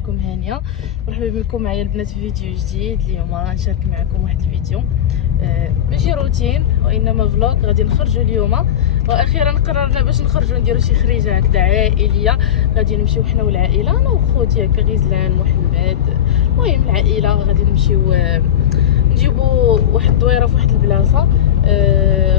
اخوكم هانيه. مرحبا بكم معايا البنات في فيديو جديد. اليوم غنشارك معكم واحد الفيديو ماشي روتين وانما فلوق. غادي نخرجوا اليوم، واخيرا قررنا باش نخرجوا نديروا شي خريجه هكذا عائليه. غادي نمشيو حنا والعائله، انا وخوتي هكا غزلان محمد، المهم العائله. غادي نمشيو نجيبوا واحد الدويره في واحد البلاصه.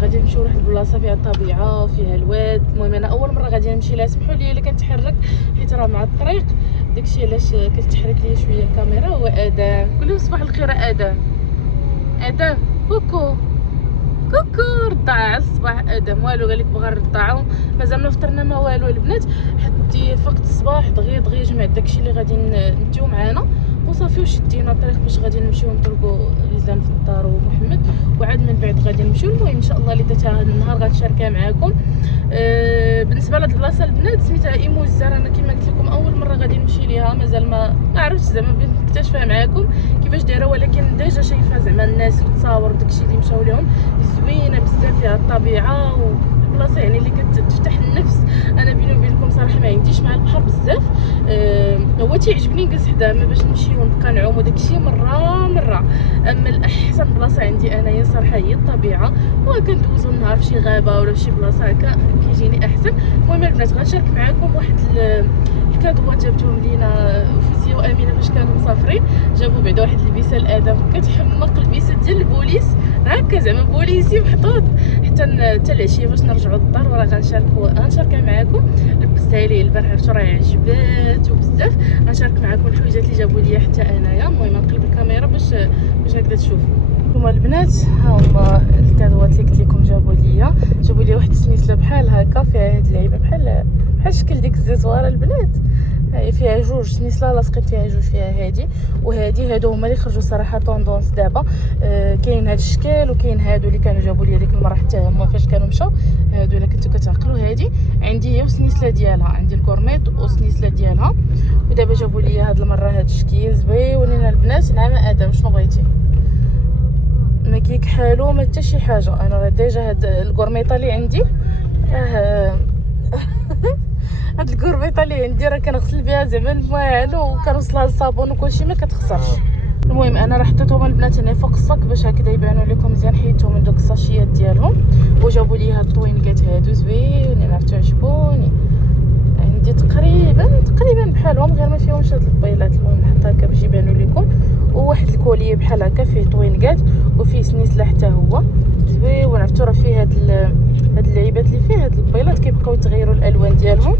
غادي نمشيو لواحد البلاصه فيها الطبيعه وفيها الواد. المهم انا اول مره غادي نمشي لها، سمحوا لي الا كنتحرك حيت راه مع الطريق، داكشي علاش كتحرك ليا شويه الكاميرا. هو ادم، قول لهم صباح الخير ادم. ادم كوكو كوكو رضع الصباح. ادم والو، قال لك بغا نرضعو. مازال ما فطرنا ما والو البنات، حتى فقت الصباح دغيا جمعت داكشي اللي غادي نديو معانا وصافي، وشدينا الطريق باش غادي نمشيو نطلقوا غزلان في الدار ومحمد، وعاد من بعد غادي نمشيو. المهم ان شاء الله اللي دات هذا النهار غنشاركها معكم. بالنسبه لهاد البلاصه البنات سميتها ايموزار. انا كما قلت لكم اول مره غادي نمشي ليها، مازال ما عرفتش زعما نكتشفها معكم كيفاش دايره، ولكن ديجا شايفها زعما الناس وتصاور وداكشي اللي مشاو لهم زوينه بزاف، فيها الطبيعه وبلاصه يعني اللي كتفتح النفس. انا بيني وبينكم صراحه ما عنديش مع البحر بزاف، هو تيعجبني نجلس حداه، ما باش نمشي ونبقى نعوم وداكشي مره. اما الاحسن بلاصه عندي انايا صراحه هي الطبيعه، وكندوزو النهار في شي غابه ولا في شي بلاصه هكا كيجيني احسن. المهم البنات غنشارك معكم واحد الكادوات جابتهم لينا فوزيه وامينه فاش كانوا مسافرين. جابوا بعدا واحد البيسه لادم كتحمق، البيسه ديال البوليس هكا زعما بوليسي محطوط حتى العشيه فاش نرجعوا للدار. وراه غنشاركها معكم. لبستها ليه البارحه فاش راه عجبات وبزاف. غنشارك معكم الحويجات اللي جابوا لي حتى انايا. المهم نقلب الكاميرا باش هكذا تشوفوا. هما البنات ها هما الكادوات اللي قلت لكم جابوا لي واحد السنيسله بحال هكا، فيها هاد اللعيبه بحال شكل ديك الززواره البنات. هي فيها جوج سنيسله لاصقين فيها جوج، فيها هادي وهادي. هادو هما اللي خرجوا صراحه طوندونس دابا. كاين هاد الشكل وكاين هادو اللي كانوا جابوا لي ديك المره حتى هما فاش كانوا مشاو. هادو الا كنتو كتعقلوا هادي عندي هي وسنيسله ديالها، عندي الكورنيط وسنيسله ديالها. ودابا جابوا لي هاد المره هاد الشكل زويونين البنات. نعم ادم شنو بغيتي؟ ما كيكحالو ما حتى شي حاجه. انا ديجا هاد الكورميطه اللي عندي هاد الكوربيطه اللي عندي راه كنغسل بها زعما الماء وكنوصلها للصابون وكلشي ما كتخسرش. المهم انا راه حطيتهم البنات هنا فوق الصك باش هكذا يبانوا لكم مزيان. حيدتهم من دوك الساشيات ديالهم وجابوا لي هاد الطوينكات هادو زوينين، عرفتوا عجبوني. عندي تقريبا بحالهم غير ما فيهمش هاد البيضات. المهم نحط هكا باش يبانوا لكم. وواحد الكوليه بحال هكا فيه طوينكات وفيه سنيسله حتى هو زوين. عرفتوا راه فيه هاد اللعيبات اللي فيه هاد البيضات كيبقاو يتغيروا الالوان ديالهم.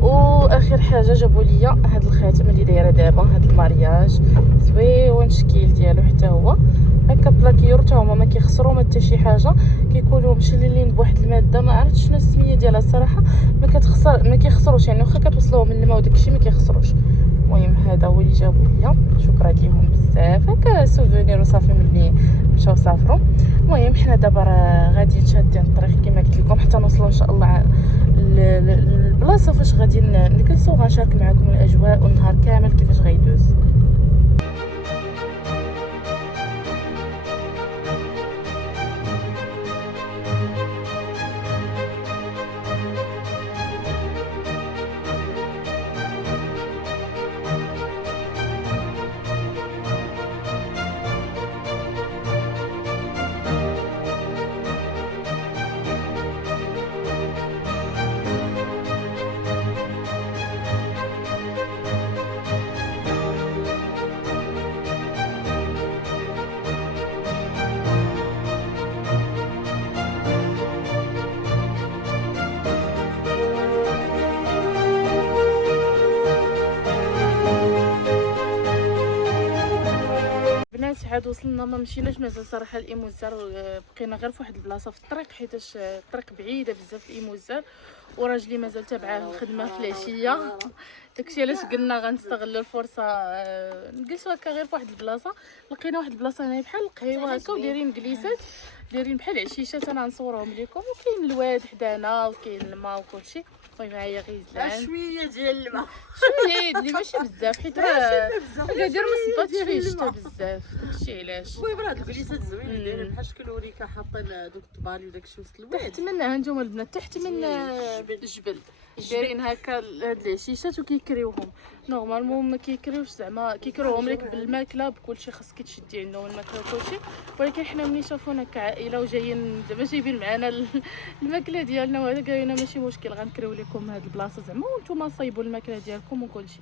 واخر حاجه جابوا لي هاد الخاتم اللي دايره دابا، هاد المارياج زويون شكيل ديالو حتى هو هكا بلاكيور. حتى هما ما كيخسروا ما حتى شي حاجه، كيكونوا مشللين بواحد الماده ما عرفتش شنو السميه ديالها الصراحه. ما كيخسروش يعني، واخا كتوصلوهم من الماء وداكشي ما كيخسروش. المهم هذا هو اللي جابوا لي، شكرا ليهم بزاف هكا سوفونير وصافي ملي مشاو سافروا. المهم حنا دابا راه غاديين شادين الطريق كما قلت لكم حتى نوصلوا ان شاء الله البلاصه فاش غادي نجلسوا. غنشارك معكم الاجواء والنهار كامل كيفاش غيدوز. عاد وصلنا، ما مشيناش مازال صراحه الايموزار. بقينا غير في واحد البلاصه في الطريق حيتاش الطريق بعيده بزاف الايموزار، وراجلي مازال تابعاه الخدمه في العشيه. داكشي علاش قلنا غنستغلوا الفرصه نجلسوا هكا غير في واحد البلاصه. لقينا واحد البلاصه هنا بحال القهيوه هكا ودايرين جليسات، دايرين بحال عشيشات. انا غنصورهم لكم. وكاين الواد حدانا وكاين الماء وكلشي. طفي معايا غيزلان شويه ديال الماء شويه اللي ماشي بزاف حيت راه القادر ما صباتش فيه الشتا بزاف داكشي علاش. المهم راه الكليسات زوينين دايرين بحال شكل وريكه حاطين دوك الطبالي وداكشي وسط الواد تحت منها نتوما البنات تحت من الجبل دايرين هكا هاد العشيشات وكيكريوهم نورمالمون ما كيكريوش زعما كيكريوهم لك بالماكله بكلشي خاصك تشدي عندهم الماكله وكلشي ولكن حنا ملي شافونا كعائله وجايين زعما جايبين معنا الماكله ديالنا وهذا قالوا لنا ماشي مشكل غنكريو لكم هاد البلاصه زعما وانتم صايبوا الماكله ديالكم وكلشي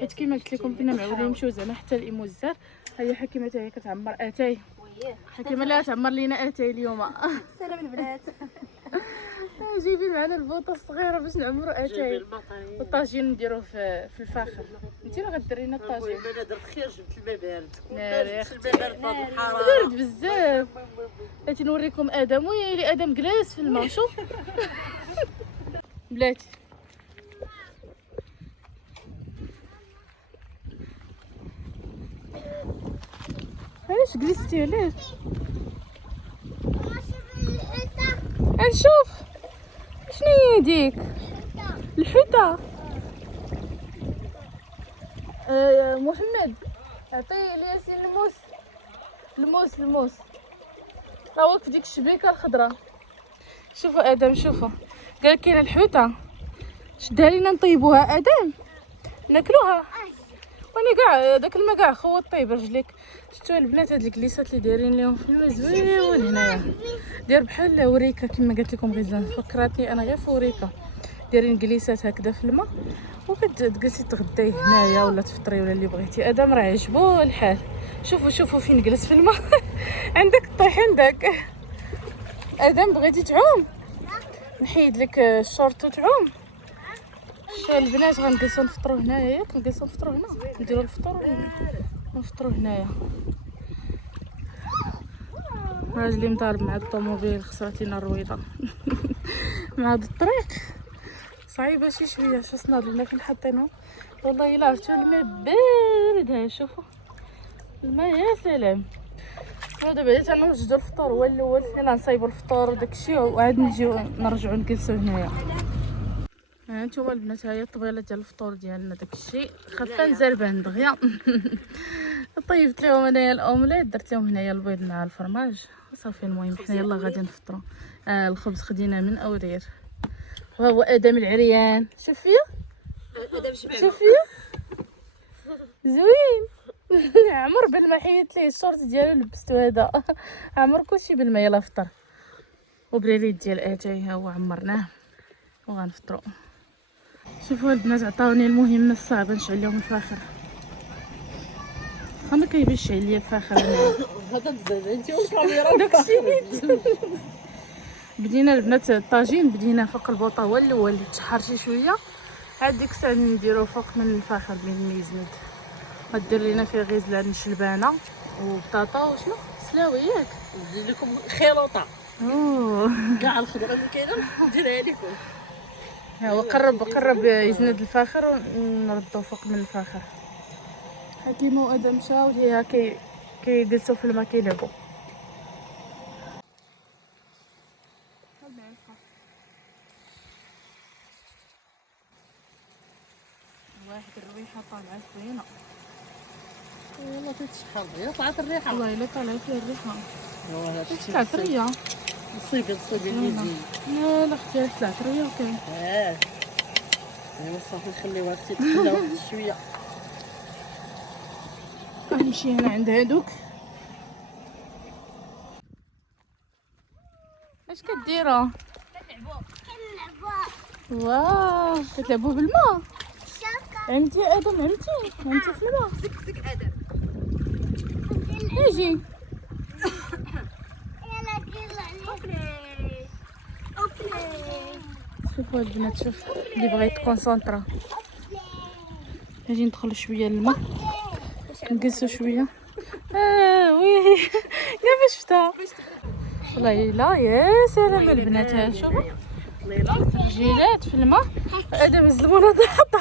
حيت كما قلت لكم كنا معولين نمشيو زعما حتى لإيموزار. هي حكيمه حتى هي كتعمر اتاي حكيمه لا تعمر لينا اتاي اليوم. سلام البنات. جايبين معنا البوطه الصغيره باش نعمروا اتاي والطاجين نديروه في الفاخر. انت راه غديري لنا الطاجين. انا درت خير جبت الماء بارد ناري الماء بارد فهاد الحراره بارد بزاف. بغيتي نوريكم ادم ويلي ادم جلاس في الماء شوف بلاتي. علاش جلستي علاش نشوف شنو هي ديك الحوته. محمد عطيه لياسين الموس راه واقف في ديك الشبيكه الخضراء. شوفوا ادم شوفوا قال كاينه الحوته شدها لينا نطيبوها ادم ناكلوها واني كاع داك الماء كاع خوت طيب رجليك. شفتوا البنات هاد الكليسات اللي دايرين ليهم في الماء زوين هنايا داير بحال وريكه كما قلت لكم غيزلان فكراتني انا غير في وريكه دايرين كليسات هكذا في الماء وكتجلسي تغداي هنايا ولا تفطري ولا اللي بغيتي. ادم راه عجبو الحال. شوفوا فين جلس في الماء عندك طيحين داك. ادم بغيتي تعوم نحيد لك الشورت وتعوم. شو البنات غنجلسو نفطرو هنايا ياك نجلسو نفطرو هنا نديرو الفطور ونفطرو هنايا. راجلي مضارب مع الطوموبيل خسرت لينا الرويضه مع هاد الطريق صعيبه شي شويه. شو صنادلنا فين حطيناهم والله الا عرفتوا الماء بارد. هاي شوفوا الماء يا سلام. دابا بديت انا نوجدو الفطور هو الاول يلا نصايبو الفطور وداكشي وعاد نجيو نرجعو نجلسو هنايا. ها نتوما البنات هاهي الطبيله ديال الفطور ديالنا داكشي خفه نزربان دغيا طيبت لهم انايا الاومليت درت لهم هنايا البيض مع الفرماج صافي. المهم حنا يلا غادي نفطروا. الخبز خدينا من اودير وهو ادم العريان. شوف فيا شوف فيا زوين عمر بالما حيت ليه الشورت ديالو لبستو هذا عمر كلشي بالما. يلا فطر وبليليد ديال اتاي ها هو عمرناه وغنفطروا. شوفوا البنات عطاوني المهمه الصعبه نشعل لهم الفاخر. ما كيبانش يشعل ليا الفاخر هذا بزاف انت والكاميرا داكشي نيت. بدينا البنات الطاجين بدينا فوق البوطه هو الاول تشحر شي شويه عاد ديك الساعه نديروه فوق من الفاخر بين ميزند. غدير لينا فيه غيزلان شلبانه وبطاطا وشنو سلاوي ياك ندير لكم خلطه كاع الخضره اللي كاينه نديرها لكم. ها هو قرب يزند الفاخر ونردو فوق من الفاخر. حكيمه وادم مشاو هي كيجلسوا في الماء كيلعبوا. واحد الريحه طالعه زوينه والله تتشحر هي طلعت الريحه والله الا طالعه فيها الريحه والله طلعت ريه الصيد اللي زين. لا اختي طلعت ريه وكاين ايوا صافي نخليوها اختي تحلى واحد شويه. نمشي هنا عند هادوك. اش كديروا؟ واو كتلعبوا بالماء. عمتي ادم عمتي في الماء. زك ادم اجي شوفوا البنات شوف اللي بغا يتكونسونطرا. نجي ندخل شويه للماء نجلسوا شويه. وي كيف شفتها والله لا يا سلام البنات. ها شوفوا رجيلات في الماء. ادم الزبونه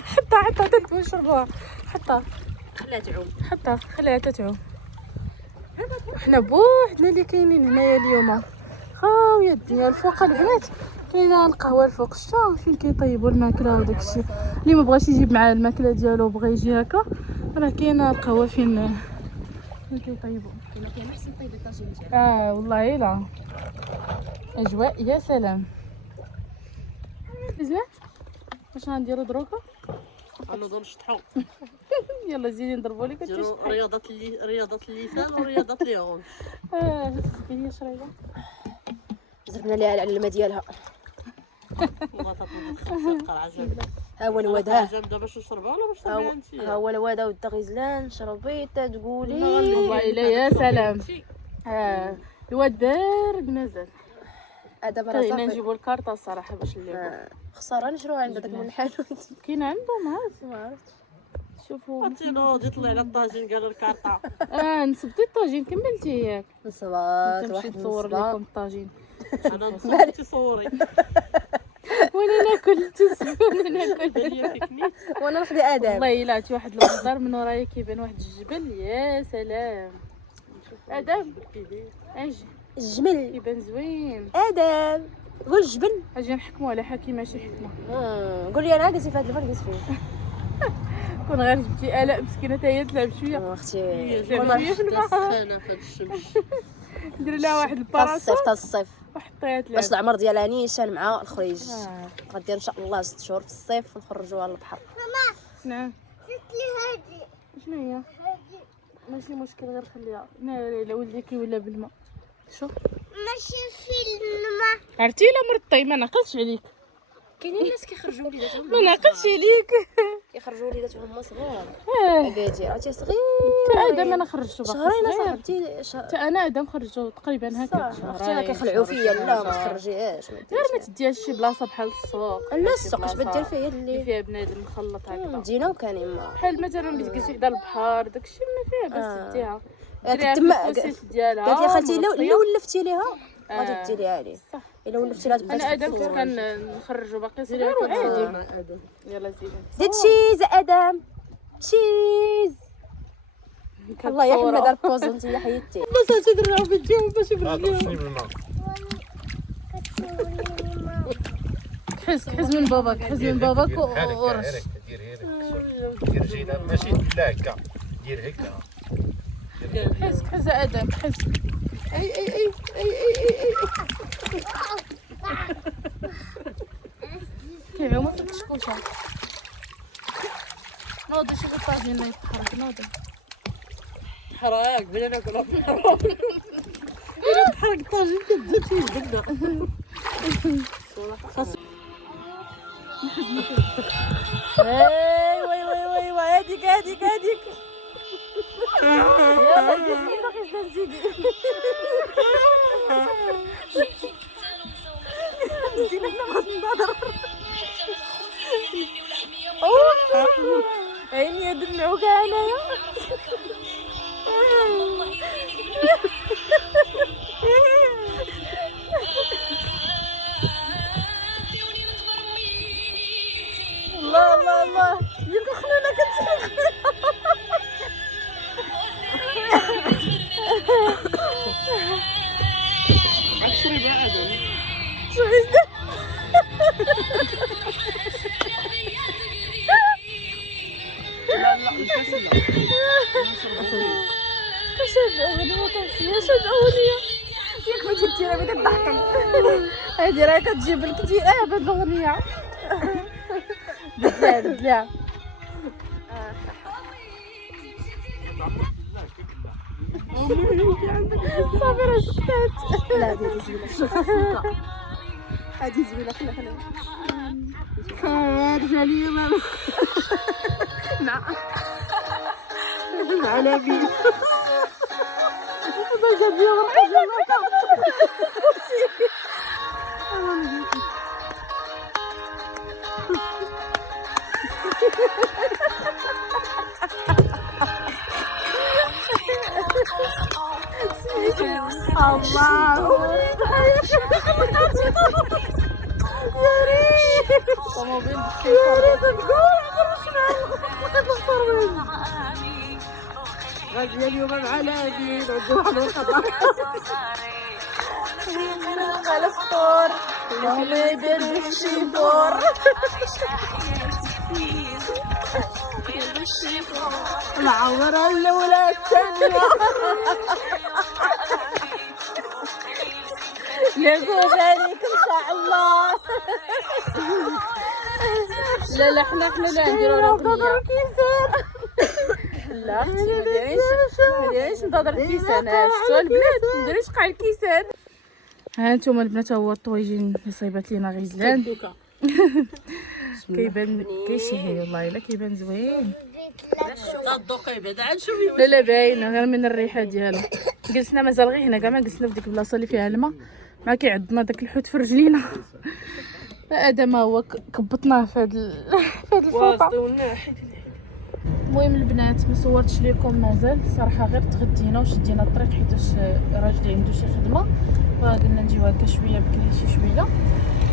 حطها تنكون نشربوها حطها خليها تتعوم. حنا بوحدنا اللي كاينين هنايا اليوم خاويه الدنيا الفوق البنات كاينه القهوه الفوق الشتا فين كيطيبوا الماكله وداك الشيء. اللي ما بغاش يجيب معاه الماكله ديالو بغى يجي هكا راه كاينه القهوه فين كيطيبوا. كاين احسن طيب الطاجين ديالك. والله لا اجواء يا سلام. زين واش غنديروا دروكا؟ غنوضوا نشطحوا يلا زيدي نضربوا لك نديروا رياضة اللسان ورياضة اليوم. هي شريبه زربنا ليها العلمه ديالها. والله تطلع قرعه جامده. ها هو الواد ها جامده باش نشربها ولا باش تشربيها انت؟ ها هو الواد ود غزلان شربيته تقولي. والله الا يا سلام. الواد بارد مازال. هذا مرة كاين صافي. نجيبوا الكارطه الصراحه باش نلعبوا. خساره نشروها عند داك من الحانوت. كاين عندهم ما عرفتش. شوفوا عرفتينو جيت طلع على الطاجين قال الكارطه. نسبتي الطاجين كملتي ياك؟ نصبات تمشي واحد تصور النصبة. لكم الطاجين. انا نصوري تصوري وانا ناكل وانا ناكل هي فيك نيت. وانا نخدي ادم. والله الا عرفتي واحد المنظر من ورايا كيبان واحد الجبل يا سلام. ادم اجي الجمل كيبان زوين. ادم قول الجبل. اجي نحكموا على حكي ماشي حكمه. قول لي انا قلتي في هذا الفرق قلت فيه. كون غير جبتي الاء مسكينه حتى هي تلعب شويه. اختي هي شوية في جامده الماء. سخانه في هذا الشمس. ندير لها واحد تا الباراسول الصيف تا الصيف وحطيها تلعب. باش العمر ديالها نيشان مع الخريج. غدير ان شاء الله 6 شهور في الصيف ونخرجوها للبحر. نعم شنو هي؟ ماشي مشكل غير خليها. لا لا ولدي كيولى بالماء. شوف ماشي في الماء. عرفتي لا مرطي ما ناقصش عليك. كاينين الناس كيخرجوا وليداتهم ما ناقصش عليك. كيخرجوا وليداتهم هما صغار. اه عبادي عرفتي صغير ادم انا خرجته باقي شهرين صغير. صاحبتي حتى انا ادم خرجته تقريبا هكا اختي راه كيخلعوا فيا لا ما تخرجيهاش غير ما تديهاش شي بلاصه بحال السوق. لا السوق اش بدير فيا اللي اللي فيها بنادم مخلط هكذا مدينه وكاين ما بحال مثلا بتجلسي حدا البحر داكشي ما فيها بس تديها كتما ديالها قالت لي خالتي الا مرطية. ولفتي ليها غادي ديريها لي صح. الا ولفتي لها انا ادم كان نخرجو باقي صغير وعادي. يلا زيدي زيد تشيز ادم تشيز الله يا حمد دار بوز انت يا حياتي بس تدرعوا بالجو باش كحز من باباك كحز من باباك ورش دير جينا ماشي لا هكا دير هكا كحز ادم كحز اي كيعوموا في الكشكوشه. نوضي شوفي الطاجين لا يتحرك نوضي. حراك بلا ناكل حرام. الا تحرق الطاجين كتزيد فيه الزبده. وي هاديك يلا زيدي باقي زيدي. زينة ناخذ النظر عيني يدمعوا كاع انايا. الله ياك خلونا كتسيخ. عشري بقى ادم. شو هزة لا الكاس لا. شاد اغنية تنسية شاد اغنية ياك ما جبتيها بدا تضحك. هادي راه كتجيب الاكتئاب هاد الاغنية. بدلها صافي راه سكتات. لا هادي زوينة هادي زوينة خليها رجالية ماما نعم على بيه جاب لي ورقة الله يا ريت طوموبيل يا ريت تقول لقيت الخطر غادي اليوم مع نادي نعدو واحد الخطر. على فطور اللي يبان الشيفور معورة الأولى الثانية لقوا عليك إن شاء الله. لا حنا لا نديرو رقمية لا اختي ما دايرينش نضرب الكيسان. شفتوا البنات ما نديروش قاع الكيسان. ها نتوما البنات هو الطويجين اللي صايبات لينا غزلان كيبان كيشهي والله الا كيبان زوين. الضوء يبعد عاد شوفي. لا باينه غير من الريحه ديالو. جلسنا مازال غير هنا كاع ما جلسنا في ديك البلاصه اللي فيها الماء ما كيعضنا داك الحوت في رجلينا. ادم هو كبطناه في هاد الفوطه. المهم البنات ما صورتش لكم مازال صراحه غير تغدينا وشدينا الطريق حيتاش راجلي عنده شي خدمه فقلنا نجيو هكا شويه بكري شي شويه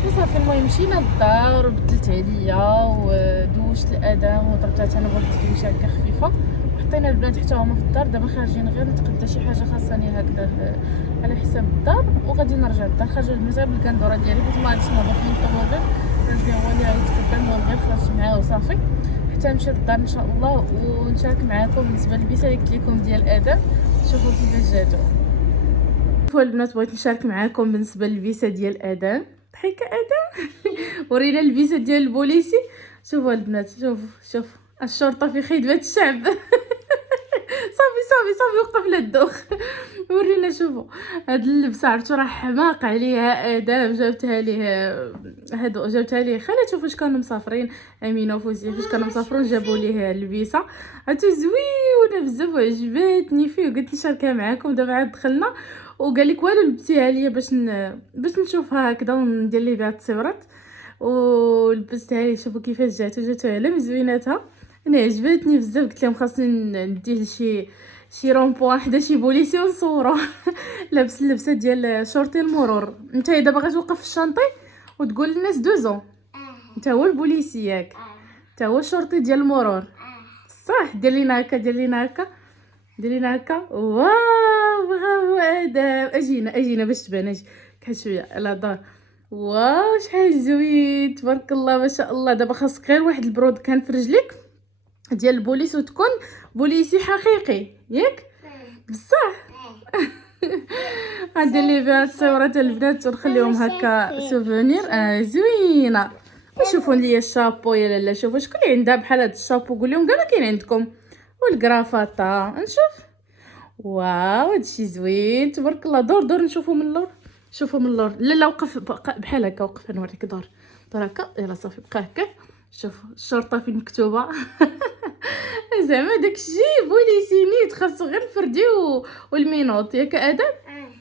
وصافي. المهم مشينا للدار وبدلت عليا ودوشت الادم وضربت انا بغيت دوشه هكا خفيفه وحطينا البنات حتى هما في الدار. دابا خارجين غير نتغدى شي حاجه خاصني هكذا على حساب الدار وغادي نرجع للدار. خارجه المغرب بالكندوره ديالي حيت ما عرفتش نهضر في الطوموبيل راجلي هو اللي غيتغدى. المهم غير خرجت معاه وصافي حتى نمشي للدار ان شاء الله ونشارك معكم بالنسبه للبيسه اللي قلت لكم ديال ادم. شوفوا كيفاش جاتو. شوفوا البنات بغيت نشارك معكم بالنسبه للبيسه ديال ادم. ضحكه ادم ورينا البيسه ديال البوليسي. شوفوا البنات شوفوا الشرطه في خدمه الشعب. صافي وقف للدوخ. ورينا شوفوا هاد اللبسه عرفتوا راه حماق عليها ادم جابتها ليه خالته فاش كانوا مسافرين امينه وفوزيه فاش كانوا مسافرين جابوا ليه اللبسه عرفتوا زوينه بزاف وعجبتني فيه وقلت نشاركها معكم. دابا عاد دخلنا وقال لك والو لبسيها ليا باش نشوفها هكذا وندير ليه بها التصويرات ولبستها ليه. شوفوا كيفاش جاتو على مزويناتها. انا عجبتني بزاف قلت لهم خاصني نديه شي رونبوان حدا شي بوليسي ونصورو. لابس اللبسه ديال شرطي المرور. انت دابا غتوقف في الشانطي وتقول للناس دوزو انت هو البوليسي ياك انت هو الشرطي ديال المرور صح. دير لينا هكا واو برافو ادم. اجينا باش تبان اجي كحل شويه على دار. واو شحال زوين تبارك الله ما شاء الله. دابا خاصك غير واحد البرود كان في رجليك ديال البوليس وتكون بوليسي حقيقي ياك بصح. غندير لي بها تصويرات البنات ونخليهم هكا سوفونير زوينه. وشوفوا لي الشابو يا لاله. شوفوا شكون اللي عندها بحال هذا الشابو قول لهم كاع ما كاين عندكم والكرافطه نشوف. واو هادشي زوين تبارك الله. دور نشوفوا من اللور. لا وقف بحال هكا وقف نوريك دور هكا يلا صافي بقى هكا. شوفوا الشرطه فين مكتوبه. زعما داكشي بوليسي نيت خاصو غير الفردي والمينوط ياك ادم.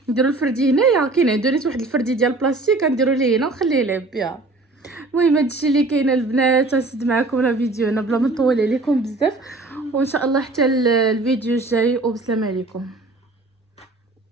نديرو الفردي هنايا كاين عندو نيت واحد الفردي ديال البلاستيك غنديرو ليه هنا ونخليه يلعب بها. المهم هادشي اللي كاين البنات. غنسد معكم لا فيديو هنا بلا ما نطول عليكم بزاف وان شاء الله حتى الفيديو الجاي وبسلام عليكم.